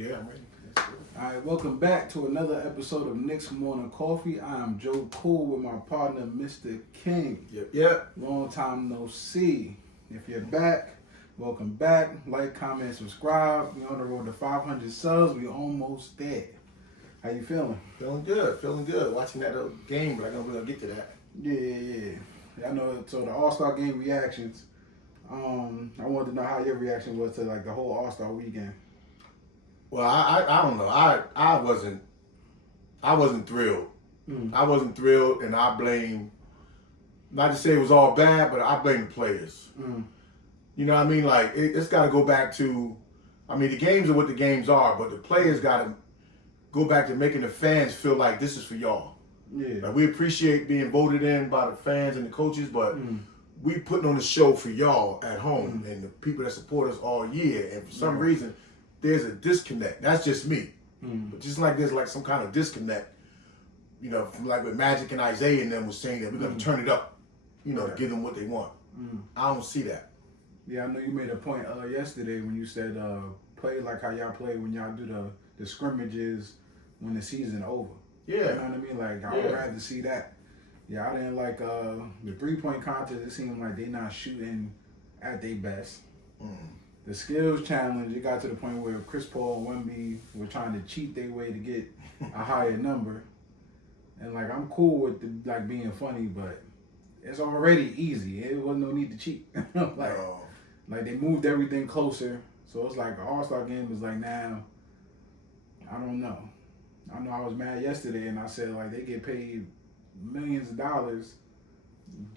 Yeah, I'm ready. Let's go. All right, welcome back to another episode of Knicks Morning Coffee. I am Joe Cool with my partner, Mr. King. Yep. Long time no see. If you're back, welcome back. Like, comment, subscribe. We're on the road to 500 subs. We're almost there. How you feeling? Feeling good. Watching that game, but we're gonna get to that. Yeah. I know. So the All-Star game reactions. I wanted to know how your reaction was to like the whole All-Star weekend. Well, I don't know. I wasn't thrilled. I wasn't thrilled, and I blame, not to say it was all bad, but I blame the players. You know what I mean? Like, it's got to go back to, the games are what the games are, but the players got to go back to making the fans feel like this is for y'all. Yeah. Like, we appreciate being voted in by the fans and the coaches, but we putting on a show for y'all at home and the people that support us all year, and for some reason, there's a disconnect. That's just me. But just like there's like some kind of disconnect, from like with Magic and Isaiah and them was saying that we're going to turn it up, to give them what they want. I don't see that. Yeah, I know you made a point yesterday when you said play like how y'all play when y'all do the scrimmages when the season over. Yeah. You know what I mean? Like, I would rather see that. Yeah, I didn't like the 3-point contest. It seemed like they not shooting at their best. The skills challenge, it got to the point where Chris Paul and Wemby were trying to cheat their way to get a higher number. And like, I'm cool with being funny, but it's already easy. It wasn't no need to cheat. Like they moved everything closer. So it's like the All-Star game is like now, I don't know. I know I was mad yesterday and I said like they get paid millions of dollars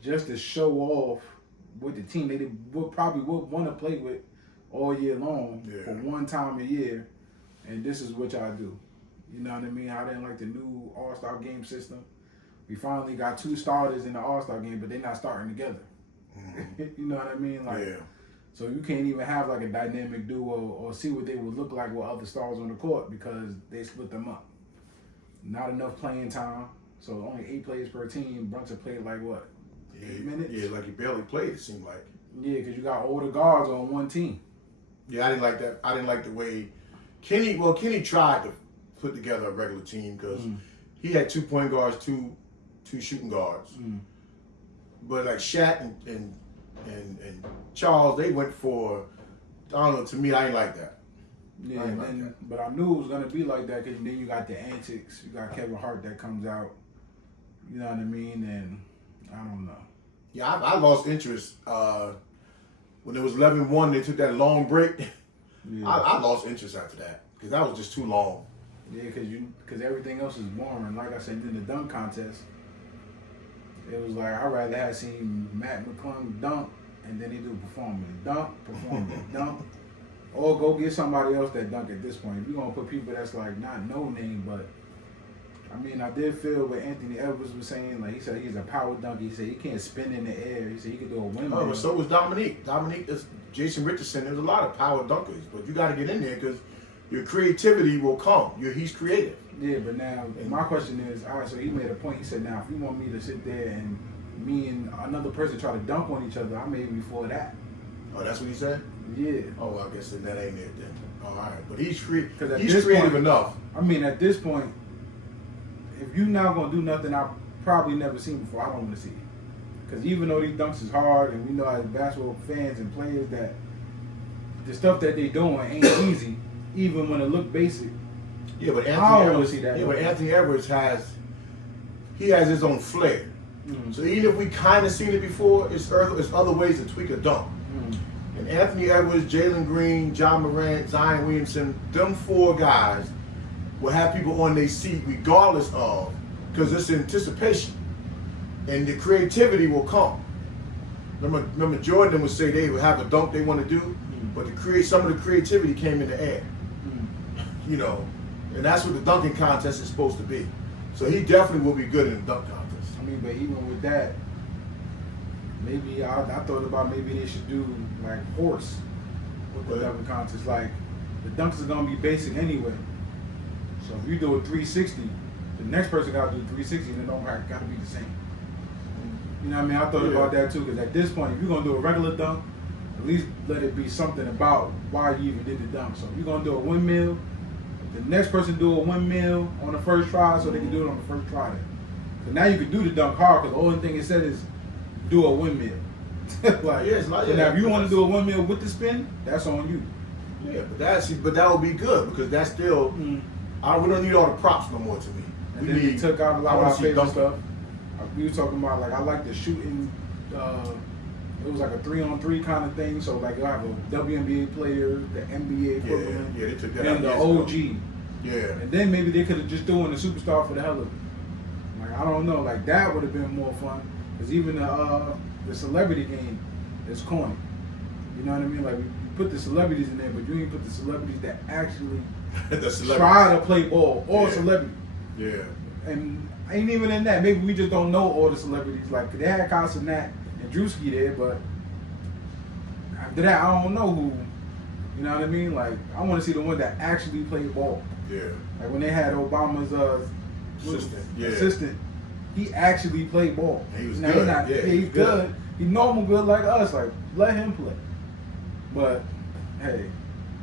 just to show off with the team they probably would want to play with all year long for one time a year, and this is what y'all do. You know what I mean? I didn't like the new All-Star game system. We finally got 2 starters in the All-Star game, but they're not starting together. You know what I mean? So you can't even have like a dynamic duo or see what they would look like with other stars on the court because they split them up. Not enough playing time, so only 8 players per team. Brunson played like what? 8 minutes? Yeah, like he barely played, it seemed like. Yeah, because you got older guards on one team. Yeah, I didn't like that. I didn't like the way Kenny tried to put together a regular team because he had 2 point guards, two shooting guards. But like Shaq and Charles, they went for, I don't know, to me, I ain't like that. Yeah, but I knew it was going to be like that because then you got the antics. You got Kevin Hart that comes out. You know what I mean? And I don't know. Yeah, I lost interest. When it was 11-1, they took that long break. Yeah. I lost interest after that because that was just too long. Yeah, because everything else is boring. Like I said, in the dunk contest, it was like I'd rather have seen Matt McClung dunk and then they do performance. Dunk, performance, dunk. Or go get somebody else that dunk at this point. If you're going to put people that's like not no name, but I did feel what Anthony Edwards was saying. Like, he said he's a power dunker. He said he can't spin in the air. He said he could do a windmill. Oh, but so was Dominique. Dominique is Jason Richardson. There's a lot of power dunkers, but you got to get in there because your creativity will come. He's creative. Yeah, but now my question is, all right, so he made a point. He said, now, if you want me to sit there and me and another person try to dunk on each other, I may be for that. Oh, that's what he said? Yeah. Oh, well, I guess then that ain't it then. All right. But he's creative point, enough. At this point, if you're not going to do nothing I've probably never seen before, I don't want to see it. Because even though these dunks is hard, and we know as basketball fans and players that the stuff that they doing ain't easy, even when it look basic. Yeah, but Anthony Edwards has his own flair. So even if we kind of seen it before, it's other ways to tweak a dunk. And Anthony Edwards, Jalen Green, John Morant, Zion Williamson, them 4 guys will have people on their seat regardless of, because it's anticipation. And the creativity will come. Remember Jordan would say they would have a dunk they want to do, but some of the creativity came in the air. And that's what the dunking contest is supposed to be. So he definitely will be good in the dunk contest. But even with that, maybe I thought about maybe they should do like horse with the dunking contest. Like the dunks are gonna be basic anyway. So if you do a 360, the next person got to do 360, and it don't got to be the same. You know what I mean? I thought about that too, because at this point, if you're gonna do a regular dunk, at least let it be something about why you even did the dunk. So if you're gonna do a windmill, the next person do a windmill on the first try, so they can do it on the first try. Then. So now you can do the dunk hard because the only thing it said is do a windmill. Like, so now if you want to do a windmill with the spin, that's on you. Yeah, but that would be good because that's still. We don't need all the props no more to me. And then they took out a lot of our favorite stuff. We were talking about like I like the shooting. It was like a 3-on-3 kind of thing. So like you have a WNBA player, the NBA equivalent, they took that and the OG. Yeah. And then maybe they could have just doing the superstar for the hell of it. Like I don't know, like that would have been more fun. Because even the celebrity game is corny. You know what I mean? Like you put the celebrities in there, but you ain't put the celebrities that actually try to play ball or celebrity. Yeah. And ain't even in that. Maybe we just don't know all the celebrities. Like they had Nat and Drewski there, but after that, I don't know who. You know what I mean? Like I want to see the one that actually played ball. Yeah. Like when they had Obama's assistant, he actually played ball. And he was good. He's good. He's normal good like us. Like let him play. But hey,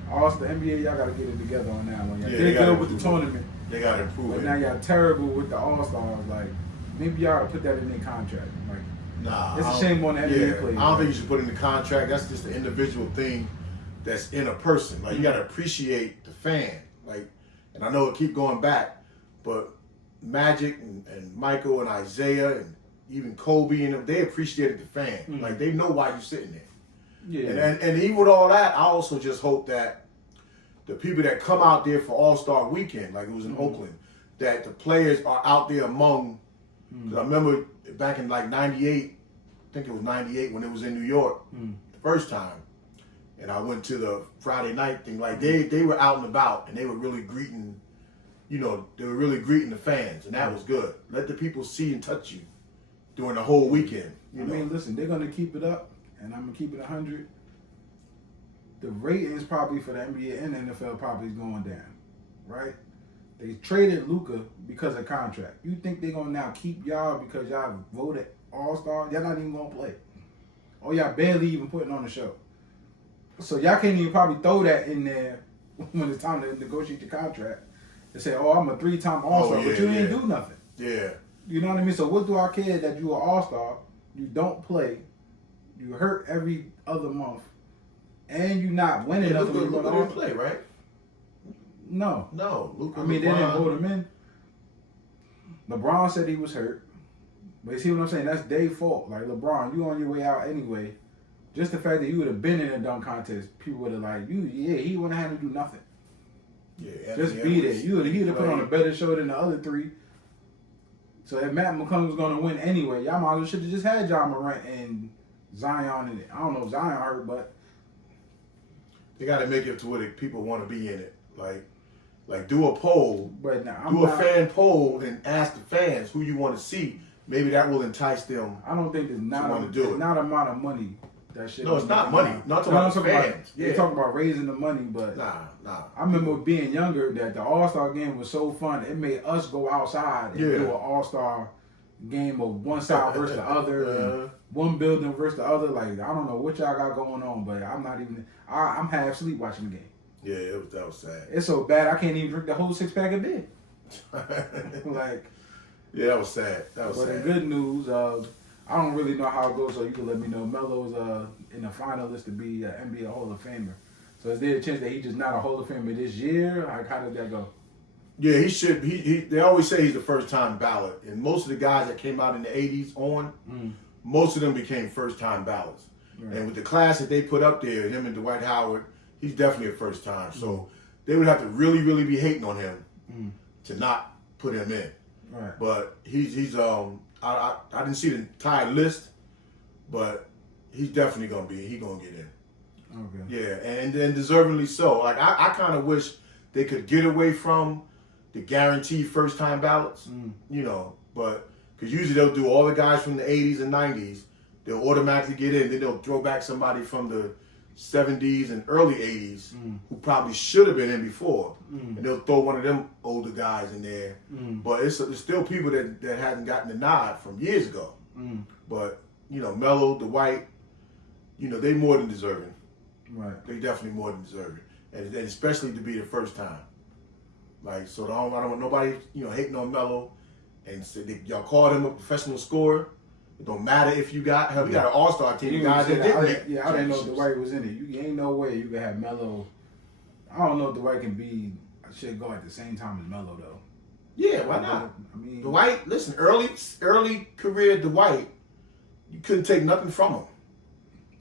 also the NBA, y'all gotta get it together on that one. They're good with the tournament. They gotta improve it. But now y'all terrible with the All-Stars. Like maybe y'all ought to put that in their contract. Like nah, it's a shame on the NBA players. I don't think you should put it in the contract. That's just an individual thing that's in a person. Like you gotta appreciate the fan. Like, and I know it keep going back, but Magic and Michael and Isaiah and even Kobe and them, they appreciated the fan. Like they know why you're sitting there. Yeah. And even with all that, I also just hope that the people that come out there for All-Star Weekend, like it was in Oakland, that the players are out there among. Cause I remember back in like '98, I think it was '98 when it was in New York the first time, and I went to the Friday night thing. Like they were out and about, and they were really greeting. They were really greeting the fans, and that was good. Let the people see and touch you during the whole weekend. I mean, listen, they're gonna keep it up, and I'm gonna keep it 100. The ratings probably for the NBA and the NFL probably is going down, right? They traded Luka because of contract. You think they're gonna now keep y'all because y'all voted All-Star? Y'all not even gonna play, or y'all barely even putting on the show. So y'all can't even probably throw that in there when it's time to negotiate the contract. They say, "Oh, I'm a 3-time All-Star," but you didn't do nothing. Yeah. You know what I mean? So what do I care that you are All-Star? You don't play. You hurt every other month. And you not winning nothing. Luka didn't play, right? No. Luka. I mean, they didn't vote him in. LeBron said he was hurt. But you see what I'm saying? That's their fault. Like, LeBron, you on your way out anyway. Just the fact that you would have been in a dunk contest, people would have like, he wouldn't have had to do nothing. Yeah, just be there. He would have put on a better show than the other three. So if Matt McClung was going to win anyway, y'all might should have just had John Morant and Zion in it. I don't know if Zion hurt, but they got to make it to where the people want to be in it. Like do a poll, but now, a fan poll and ask the fans who you want to see. Maybe that will entice them. I don't think there's not amount of money. That shit. No, it's not money. Not talking about fans. They talking about raising the money, but nah. I remember being younger that the All-Star game was so fun. It made us go outside and do an All-Star game of one side versus the other, and one building versus the other. Like I don't know what y'all got going on, but I'm not even. I'm half asleep watching the game. Yeah, that was sad. It's so bad I can't even drink the whole 6-pack of beer. Like. Yeah, that was sad. But sad. In good news, I don't really know how it goes, so you can let me know. Melo's in the finalist to be an NBA Hall of Famer. So is there a chance that he's just not a Hall of Famer this year? Like, how did that go? Yeah, he should. They always say he's the first-time ballot. And most of the guys that came out in the 80s most of them became first-time ballots. Right. And with the class that they put up there, him and Dwight Howard, he's definitely a first-time. So they would have to really, really be hating on him to not put him in. Right. But he's I didn't see the entire list, but he's definitely gonna get in. Okay. Yeah, and deservingly so. Like I kind of wish they could get away from the guaranteed first time ballots, but because usually they'll do all the guys from the 80s and 90s, they'll automatically get in. Then they'll throw back somebody from the 70s and early 80s who probably should have been in before, and they'll throw one of them older guys in there. But it's still people that hadn't gotten the nod from years ago. But Melo, Dwight, they more than deserving. Right. They definitely more than deserving, and especially to be the first time. Like, so I don't want nobody, hating on Melo. And said y'all called him a professional scorer. It don't matter if you got we got an all-star team. Guys that didn't I didn't know Dwight was in it. You ain't no way you can have Melo. I don't know if Dwight can be a shit guard at the same time as Melo though. Yeah, why not? I mean, Dwight, listen, early career Dwight, you couldn't take nothing from him.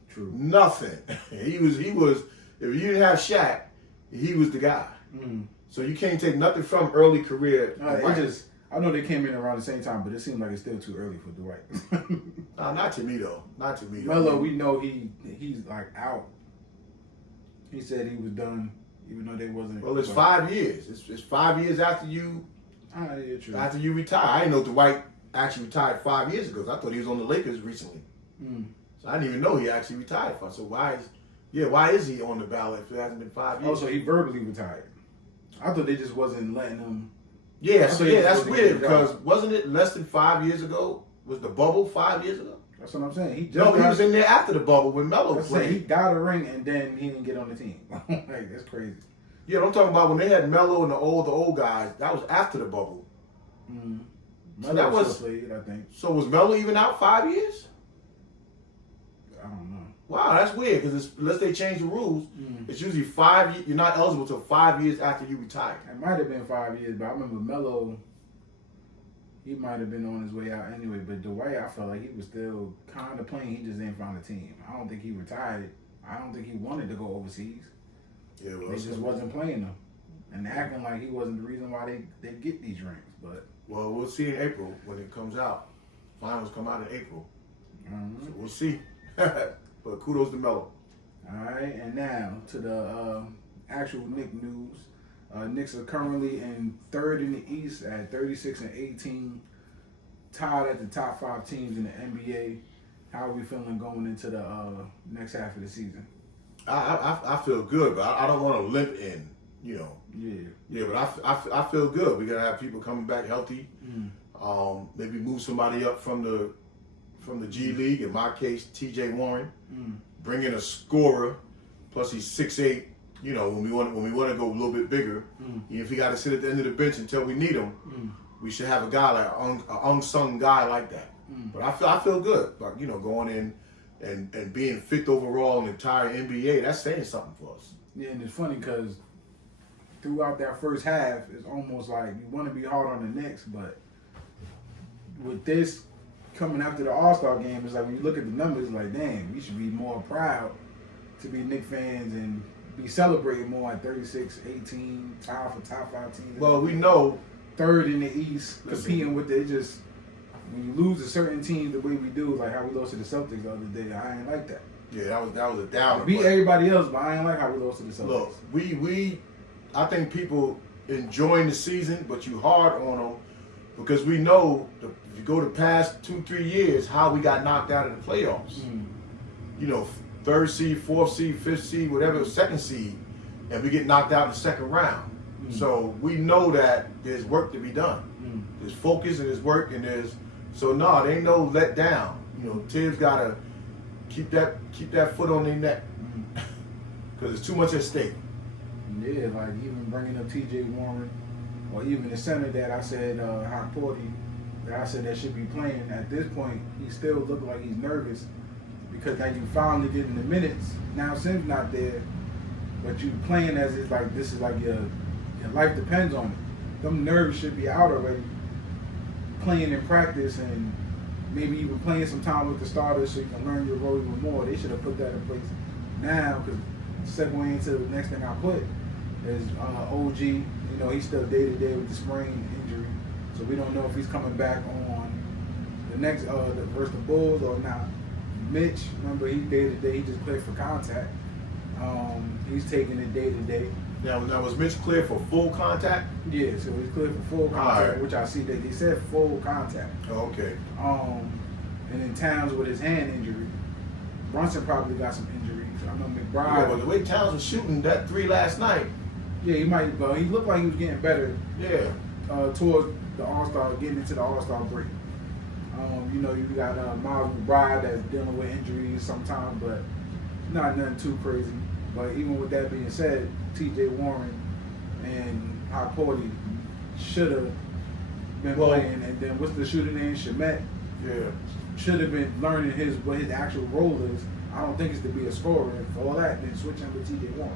True. Nothing. He was. If you didn't have Shaq, he was the guy. Mm. So you can't take nothing from early career. I know they came in around the same time, but it seemed like it's still too early for Dwight. Nah, not to me though. Not to me. Melo, we know he's like out. He said he was done, even though they wasn't. Well, it's 5 years. It's 5 years after you. Yeah, true. After you retire, I didn't know Dwight actually retired 5 years ago. I thought he was on the Lakers recently. Mm. So I didn't even know he actually retired. So why is he on the ballot if it hasn't been 5 years? Oh, so he verbally retired. I thought they just wasn't letting him. Yeah, that's weird because wasn't it less than 5 years ago? Was the bubble 5 years ago? That's what I'm saying. He was in there after the bubble when Melo played. He got a ring and then he didn't get on the team. Like, that's crazy. Yeah, I'm talking about when they had Melo and the old guys. That was after the bubble. Mm-hmm. So that was played, I think. So was Melo even out 5 years? I don't know. Wow, that's weird because unless they change the rules, it's usually 5 years. You're not eligible until 5 years after you retire. It might have been 5 years, but I remember Melo. He might have been on his way out anyway. But Dwight, I felt like he was still kind of playing. He just didn't find a team. I don't think he retired. I don't think he wanted to go overseas. Yeah, well, they just wasn't playing them and acting like he wasn't the reason why they get these rings. But we'll see in April when it comes out. Finals come out in April, so we'll see. But kudos to Melo. All right, and now to the actual Knicks news. Knicks are currently in third in the East at 36-18, tied at the top 5 teams in the NBA. How are we feeling going into the next half of the season? I feel good, but I don't want to limp in, Yeah. Yeah, but I feel good. We gotta have people coming back healthy. Maybe move somebody up from the G League. In my case, T.J. Warren. Bring in a scorer. Plus he's 6'8". When we want to go a little bit bigger, even if he got to sit at the end of the bench until we need him, we should have a guy like an unsung guy like that. But I feel good about going in and being 5th overall in the entire NBA. That's saying something for us. Yeah, and it's funny because throughout that first half, it's almost like you want to be hard on the Knicks, but with this coming after the All-Star game, it's like when you look at the numbers, it's like, damn, we should be more proud to be Knicks fans and be celebrating more at 36-18, tied for top 5 teams. Well, we know third in the East, competing with it. Just when you lose to certain teams the way we do, like how we lost to the Celtics the other day, I ain't like that. Yeah, that was a downer. Beat everybody else, but I ain't like how we lost to the Celtics. Look, I think people enjoying the season, but you hard on them because we know if you go the past 2-3 years how we got knocked out of the playoffs. 3rd seed, 4th seed, 5th seed, whatever, 2nd seed, and we get knocked out in the second round. So we know that there's work to be done. There's focus and there's work and there ain't no let down. Tibbs gotta keep that foot on their neck because there's too much at stake. Yeah, like even bringing up T.J. Warren or even the center that I said, Porty, that I said that should be playing. At this point, he still look like he's nervous because now you finally getting the minutes. Now Sim's not there, but you playing as it's like this is like your life depends on it. Them nerves should be out already. Playing in practice and maybe even playing some time with the starters so you can learn your role even more. They should have put that in place now because segueing into the next thing I put is OG. He's still day-to-day with the sprain injury. So we don't know if he's coming back on the next versus the Bulls or not. Mitch, remember he day-to-day, he just played for contact. He's taking it day-to-day. Now was Mitch clear for full contact? Yeah, so he's clear for full contact, right. Which I see that they said full contact. Oh, okay. And in Towns with his hand injury. Brunson probably got some injuries. I know McBride. Yeah, but the way Towns was shooting that 3 last night. Yeah, he might, but he looked like he was getting better. Yeah. Towards the All-Star, getting into the All-Star break. You got Miles McBride that's dealing with injuries sometimes, but not nothing too crazy. But even with that being said, T.J. Warren and how Porty should have been playing, and then what's the shooter name? Shamet. Yeah. Should have been learning what his actual role is. I don't think it's to be a scorer. And for all that, then switch him to TJ Warren.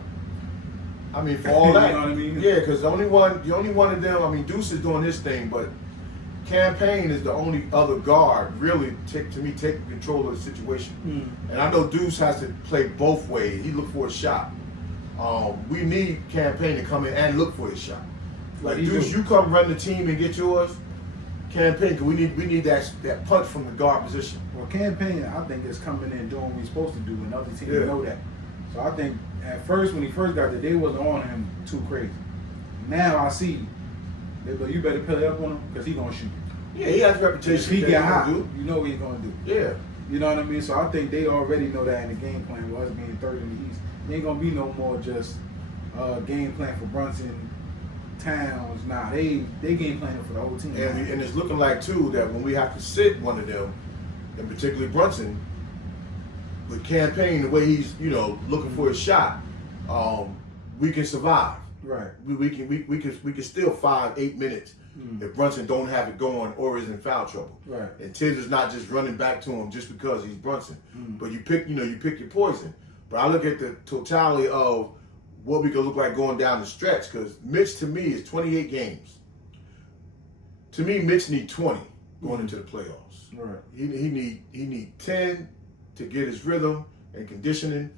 I mean, for all that, you know what I mean? Yeah, because the only one of them. I mean, Deuce is doing his thing, but Campaign is the only other guard really taking control of the situation. And I know Deuce has to play both ways. He look for a shot. We need Campaign to come in and look for his shot. Like Deuce, you come run the team and get yours. Campaign, because we need that punch from the guard position. Well, Campaign, I think, is coming in doing what he's supposed to do, and other teams know that. So I think at first, when he first got there, they wasn't on him too crazy. Now I see, you better play up on him because he's gonna shoot. Yeah, he has a reputation. If he get hot, you know what he's gonna do. Yeah. You know what I mean? So I think they already know that in the game plan. With us being third in the East, there ain't gonna be no more just game plan for Brunson. Towns, they game planning for the whole team. And it's looking like too that when we have to sit one of them, and particularly Brunson, with Campaign the way he's looking for his shot, we can survive. Right. We can still 5-8 minutes if Brunson don't have it going or is in foul trouble. Right. And Tibbs is not just running back to him just because he's Brunson. But you pick your poison. But I look at the totality of what we could look like going down the stretch, because Mitch to me is 28 games. To me, Mitch need 20 going into the playoffs. Right. He need 10 to get his rhythm and conditioning.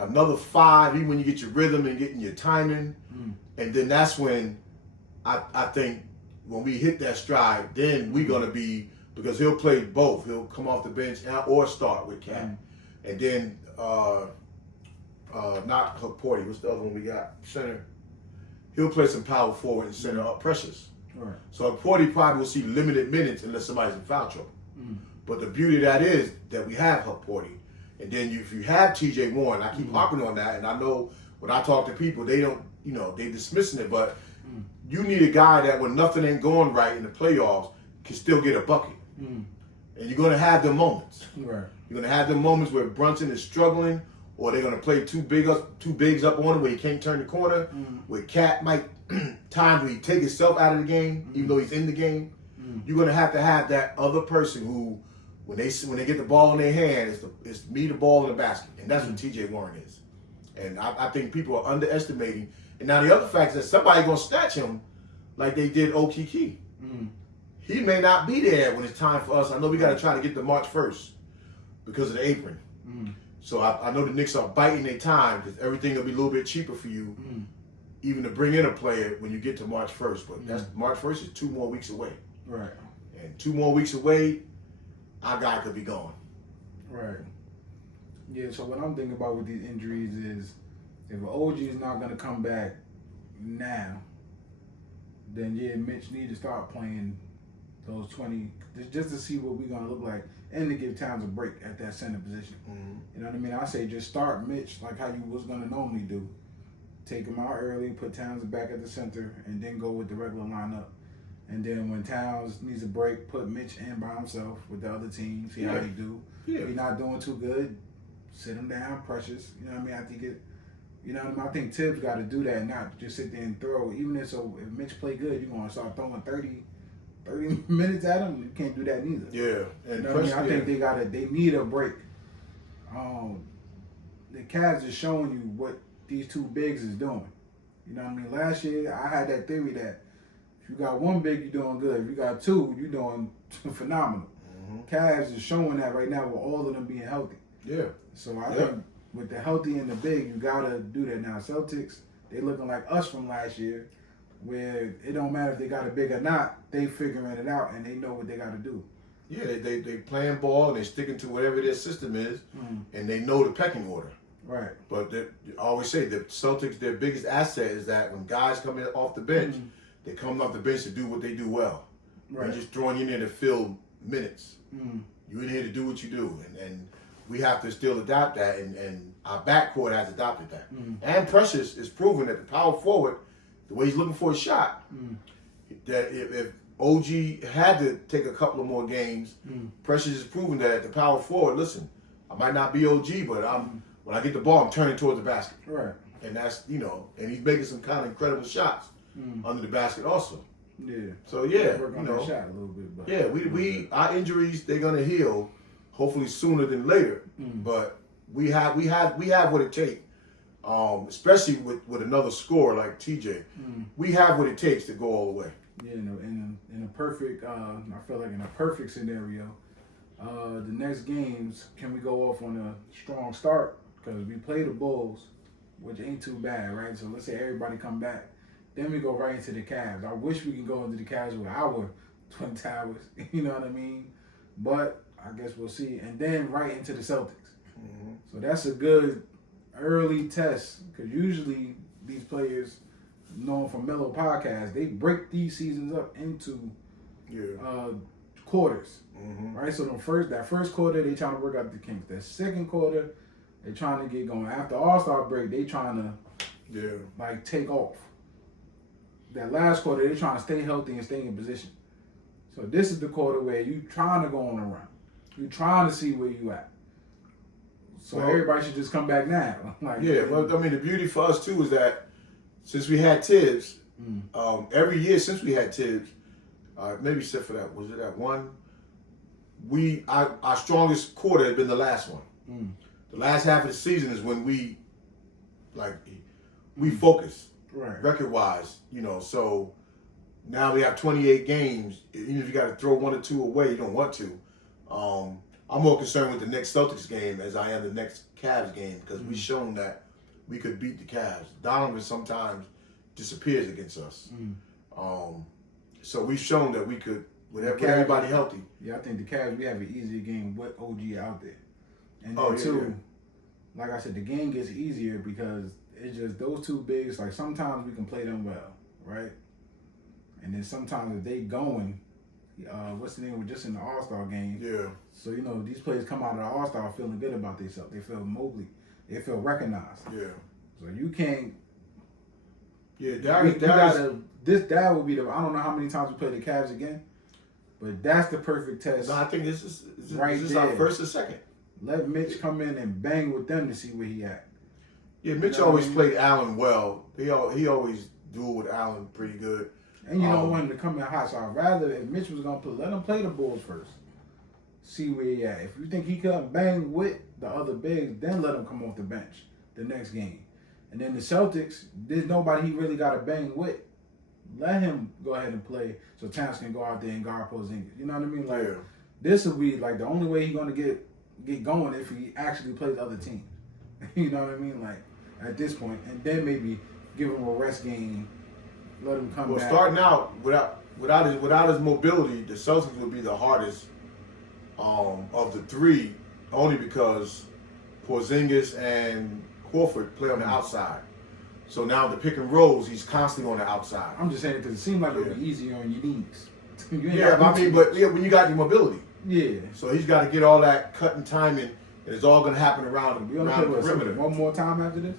Another 5 even when you get your rhythm and getting your timing. And then that's when I think when we hit that stride, then we're gonna be, because he'll play both. He'll come off the bench or start with Cat. And then not Porty, what's the other one we got? Center. He'll play some power forward and center up pressures. Right. So Porty probably will see limited minutes unless somebody's in foul trouble. But the beauty of that is that we have Porty. And then if you have TJ Warren, I keep harping on that, and I know when I talk to people, they don't, they dismissing it, but you need a guy that when nothing ain't going right in the playoffs can still get a bucket. And you're going to have them moments. Right. You're going to have them moments where Brunson is struggling, or they're going to play two bigs up on him where he can't turn the corner, where Cat might times where he take himself out of the game, even though he's in the game. You're going to have that other person who, when they get the ball in their hand, it's me the ball in the basket. And that's what TJ Warren is. And I think people are underestimating. And now the other fact is that somebody's going to snatch him like they did Okiki. He may not be there when it's time for us. I know we got to try to get to March 1st because of the apron. So I know the Knicks are biting their time because everything will be a little bit cheaper for you, even to bring in a player when you get to March 1st. But that's March 1st is 2 more weeks away. Right. And 2 more weeks away, our guy could be gone. Right. Yeah, so what I'm thinking about with these injuries is if OG is not going to come back now, then Mitch need to start playing those 20 just to see what we're going to look like and to give Towns a break at that center position. You know what I mean? I say just start Mitch like how you was going to normally do. Take him out early, put Towns back at the center, and then go with the regular lineup. And then when Towns needs a break, put Mitch in by himself with the other team, see how he do. If he's not doing too good, sit him down, Precious. You know what I mean? I think I think Tibbs got to do that, not just sit there and throw. Even if Mitch play good, you're going to start throwing 30 minutes at him. You can't do that neither. Yeah. And you know what I mean? I think they need a break. The Cavs is showing you what these 2 bigs is doing. You know what I mean? Last year, I had that theory that if you got 1 big, you're doing good. If you got 2, you're doing phenomenal. Cavs is showing that right now with all of them being healthy. Yeah. So I think with the healthy and the big, you got to do that now. Celtics, they looking like us from last year, where it don't matter if they got a big or not, they figuring it out and they know what they got to do. Yeah, they playing ball and they sticking to whatever their system is, and they know the pecking order. Right. But I always say the Celtics, their biggest asset is that when guys come in off the bench, they come off the bench to do what they do well. Right. They're just throwing you in there to fill minutes. You in here to do what you do, and we have to still adopt that, and our backcourt has adopted that. And Precious is proving that the power forward, the way he's looking for a shot, that if OG had to take a couple of more games, Precious is proving that at the power forward, listen, I might not be OG, but when I get the ball, I'm turning towards the basket. Right. And that's, and he's making some kind of incredible shots. under the basket also. Yeah. So yeah, work on that shot a little bit. But yeah, we our injuries, they're gonna heal, hopefully sooner than later. But we have what it takes. Especially with another scorer like TJ, we have what it takes to go all the way. Yeah, in a perfect, I feel like in a perfect scenario, the next games, can we go off on a strong start? Because we play the Bulls, which ain't too bad, right? So let's say everybody come back, then we go right into the Cavs. I wish we can go into the Cavs with our Twin Towers, you know what I mean? But I guess we'll see. And then right into the Celtics. So that's a good early test, because usually these players, known from Mellow Podcast, they break these seasons up into quarters, right? So that first quarter, they trying to work out the kinks. That second quarter, they trying to get going. After All-Star break, they trying to like take off. That last quarter, they trying to stay healthy and stay in position. So this is the quarter where you trying to go on a run. You trying to see where you at. So everybody should just come back now. Well, I mean, the beauty for us too is that since we had Tibbs, every year since we had Tibbs, maybe except for that, was it that one? Our strongest quarter had been the last one. The last half of the season is when we focus, right? Record wise, So now we have 28 games. Even if you got to throw one or two away, you don't want to. I'm more concerned with the next Celtics game as I am the next Cavs game, because we've shown that we could beat the Cavs. Donovan sometimes disappears against us. So we've shown that we could, with everybody healthy. Yeah, I think the Cavs, we have an easier game with OG out there. And then like I said, the game gets easier because it's just those two bigs. Like sometimes we can play them well, right? And then sometimes if they going, what's the name? We're just in the All-Star game. Yeah. So, these players come out of the All-Star feeling good about themselves. They feel Mobley. They feel recognized. Yeah. So you can't. Yeah, that would be the. I don't know how many times we play the Cavs again, but that's the perfect test. No, I think this is our first or second. Let Mitch come in and bang with them to see where he at. Yeah, Mitch always played Allen well. He always dueled with Allen pretty good. And you don't want him to come in hot. So I'd rather, if Mitch was going to let him play the Bulls first. See where he at. If you think he couldn't bang with the other bigs, then let him come off the bench the next game. And then the Celtics, there's nobody he really got to bang with. Let him go ahead and play so Towns can go out there and guard Porzingis. You know what I mean? Like, this will be like the only way he's going to get going if he actually plays other teams. You know what I mean? Like, at this point. And then maybe give him a rest game. Let him come back. Well, starting out without his mobility, the Celtics would be the hardest of the three, only because Porzingis and Horford play on the outside. So now the pick and rolls, he's constantly on the outside. I'm just saying because it seems like it would be easier on your knees. When you got your mobility. Yeah. So he's got to get all that cutting timing, and it's all going to happen around the perimeter. One more time after this?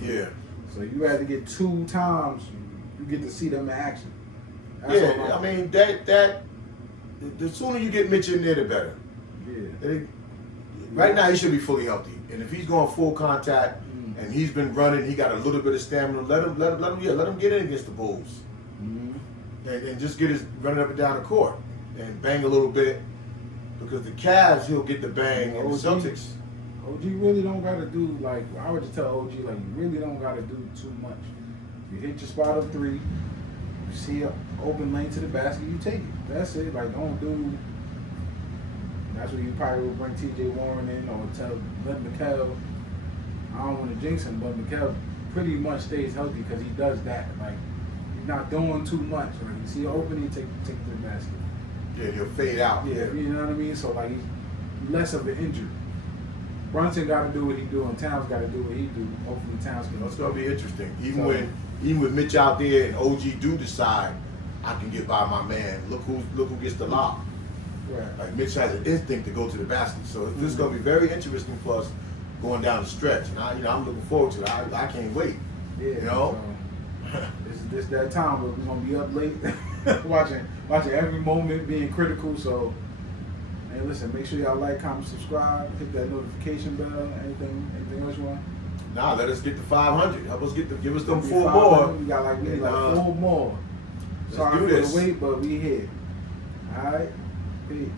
Yeah. So you had to get 2 times. You get to see them in action. That's I mean, the sooner you get Mitch in there, the better. Yeah. Right now, he should be fully healthy. And if he's going full contact and he's been running, he got a little bit of stamina, let him get in against the Bulls. And just get his running up and down the court and bang a little bit. Because the Cavs, he'll get the bang. And the Celtics. OG really don't got to do, like, I would just tell OG, like, you really don't got to do too much. You hit your spot up 3, you see an open lane to the basket, you take it. That's it. Like, don't do. That's where you probably will bring T.J. Warren in or let Mikal. I don't want to jinx him, but Mikal pretty much stays healthy because he does that. Like, he's not doing too much. Like, you see an opening, take it to the basket. Yeah, he'll fade out. Yeah, you know what I mean? So, like, he's less of an injury. Brunson got to do what he do, and Towns got to do what he do. Hopefully, Towns can. It's going to be interesting. Even with Mitch out there and OG do decide, I can get by my man. Look who gets the lob. Right. Like Mitch has an instinct to go to the basket. So this is going to be very interesting for us going down the stretch. And I'm looking forward to it. I can't wait. Yeah. So, this that time where we're gonna be up late, watching every moment, being critical. So, hey, listen, make sure y'all like, comment, subscribe, hit that notification bell. Anything else you want? Nah, let us get to 500. Help us give us them 4 500. more. We got like 4 more. Let's Sorry do for this. the wait, but we here. All right, peace.